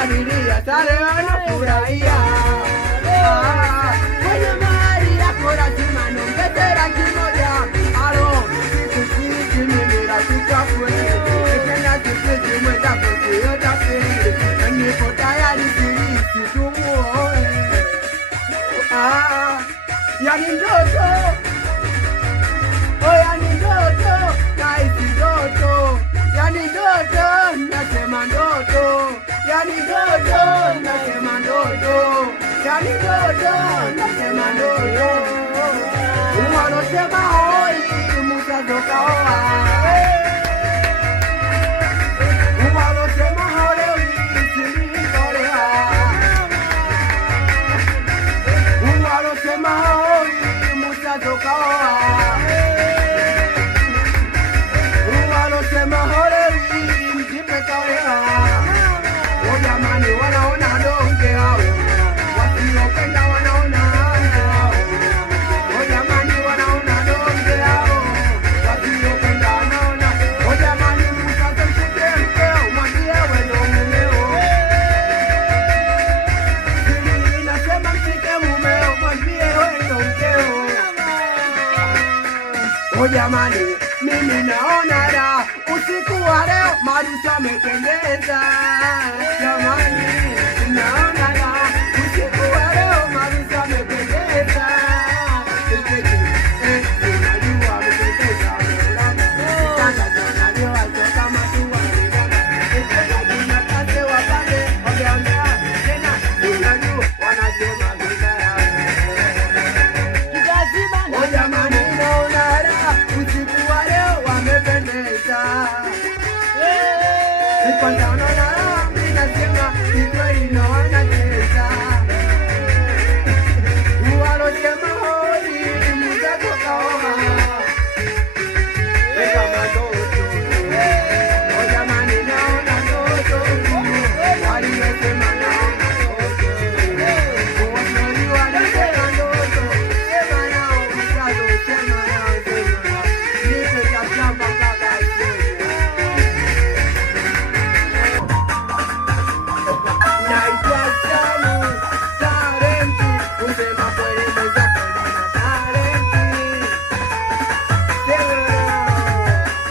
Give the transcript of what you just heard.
wanalilia sare wanafurahia. Kwenye mahali yako lazima niongeze laki moja. Alo, sikufiki mimi rafiki kweli, tena sikufiki mwenzako sio tafeli, na nipo tayari silisi tumuoe. Yani ndoto, oh yani ndoto, naisi ndoto, yani ndoto, nasema ndoto, yani ndoto, nasema ndoto, yani ndoto, nasema ndoto. Walosema hoi mutazoka oa, walosema hoi silitolewa, walosema hoi mutazoka oa, walosema hoi mtipetolewa. O jamani, wanaona donge hao, wasiopenda wanaona ange hao. O jamani, wanaona donge hao, wasiopenda wanaona. O jamani, msasa mshike mkeo, mwambie wewe ndo mumeo. Siri inasema mshike mumeo, mwambie wewe ndo mkeo. O jamani, mimi naona raha usiku wa leo, marusi amependeza. Jamani, naona raha usiku wa leo, marusi amependeza. Unajua amependeza, tangazo nalioa sio kama tu wanadada. Lakini kase wapande, wameongea tena, unajua wanasema vibaya. O jamani, naona raha usiku wa leo wamependeza. Kwanza naona